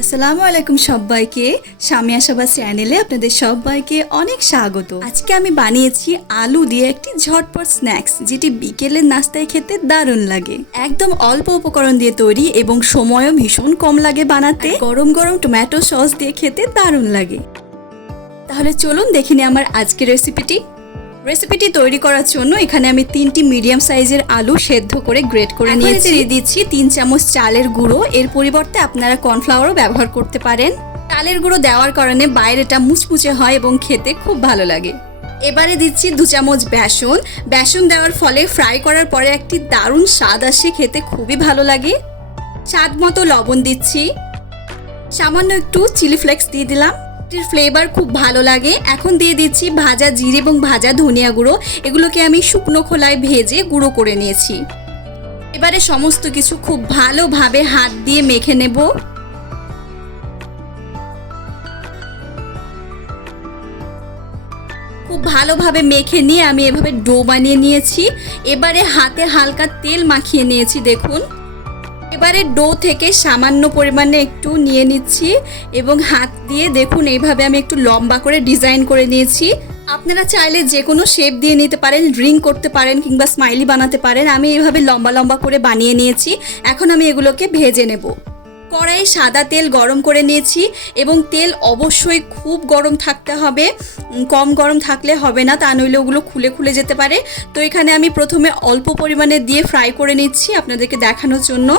আসসালামু আলাইকুম সবাইকে স্বামী আশাবা চ্যানেলে আপনাদের সবাইকে অনেক স্বাগত। আজকে আমি বানিয়েছি আলু দিয়ে একটি ঝটপট স্ন্যাক্স, যেটি বিকেলের নাস্তায় খেতে দারুণ লাগে। একদম অল্প উপকরণ দিয়ে তৈরি এবং সময়ও ভীষণ কম লাগে বানাতে। গরম গরম টমেটো সস দিয়ে খেতে দারুণ লাগে। তাহলে চলুন দেখে নিই আমার আজকের রেসিপিটি রেসিপিটি তৈরি করার জন্য এখানে আমি তিনটি মিডিয়াম সাইজের আলু সেদ্ধ করে গ্রেট করে নিয়েছি। দিচ্ছি তিন চামচ চালের গুঁড়ো। এর পরিবর্তে আপনারা কর্নফ্লাওয়ারও ব্যবহার করতে পারেন। চালের গুঁড়ো দেওয়ার কারণে বাইরেটা মুচমুচে হয় এবং খেতে খুব ভালো লাগে। এবারে দিচ্ছি দু চামচ বেসন। বেসন দেওয়ার ফলে ফ্রাই করার পরে একটি দারুণ স্বাদ আসে খেতে খুবই ভালো লাগে। স্বাদ মতো লবণ দিচ্ছি। সামান্য একটু চিলি ফ্লেক্স দিয়ে দিলাম। এটির ফ্লেভার খুব ভালো লাগে। এখন দিয়ে দিচ্ছি ভাজা জিরে এবং ভাজা ধনিয়া গুঁড়ো। এগুলোকে আমি শুকনো খোলায় ভেজে গুঁড়ো করে নিয়েছি। এবারে সমস্ত কিছু খুব ভালোভাবে হাত দিয়ে মেখে নেব। খুব ভালোভাবে মেখে নিয়ে আমি এভাবে ডো বানিয়ে নিয়েছি। এবারে হাতে হালকা তেল মাখিয়ে নিয়েছি, দেখুন। এবারে ডো থেকে সামান্য পরিমাণে একটু নিয়ে নিচ্ছি এবং হাত দিয়ে দেখুন, এইভাবে আমি একটু লম্বা করে ডিজাইন করে নিয়েছি। আপনারা চাইলে যে কোনো শেপ দিয়ে নিতে পারেন ড্রিং করতে পারেন কিংবা স্মাইলি বানাতে পারেন। আমি এইভাবে লম্বা লম্বা করে বানিয়ে নিয়েছি। এখন আমি এগুলোকে ভেজে নেব। কড়াই সাদা তেল গরম করে নিয়েছি এবং তেল অবশ্যই খুব গরম থাকতে হবে। কম গরম থাকলে হবে না, তা নইলে ওগুলো খুলে খুলে যেতে পারে। তো এখানে আমি প্রথমে অল্প পরিমাণে দিয়ে ফ্রাই করে নিচ্ছি আপনাদেরকে দেখানোর জন্য।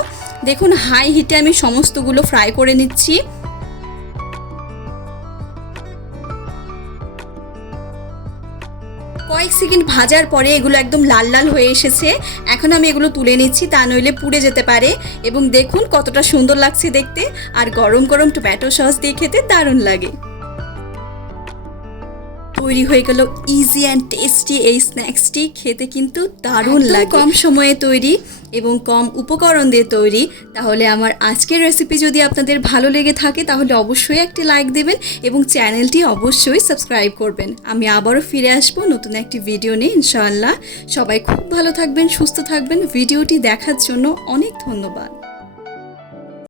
দেখুন হাই হিটে আমি সমস্তগুলো ফ্রাই করে নিচ্ছি। কয়েক সেকেন্ড ভাজার পরে এগুলো একদম লাল লাল হয়ে এসেছে। এখন আমি এগুলো তুলে নিচ্ছি, তা নইলে পুড়ে যেতে পারে। এবং দেখুন কতটা সুন্দর লাগছে দেখতে। আর গরম গরম টমেটো সস দিয়ে খেতে দারুণ লাগে। তৈরি হয়ে গেল ইজি অ্যান্ড টেস্টি এই স্ন্যাক্সটি খেতে কিন্তু দারুণ লাগে। কম সময়ে তৈরি এবং কম উপকরণ দিয়ে তৈরি। তাহলে আমার আজকের রেসিপি যদি আপনাদের ভালো লেগে থাকে তাহলে অবশ্যই একটি লাইক দেবেন এবং চ্যানেলটি অবশ্যই সাবস্ক্রাইব করবেন। আমি আবারও ফিরে আসব নতুন একটি ভিডিও নিয়ে ইনশাআল্লাহ। সবাই খুব ভালো থাকবেন সুস্থ থাকবেন। ভিডিওটি দেখার জন্য অনেক ধন্যবাদ।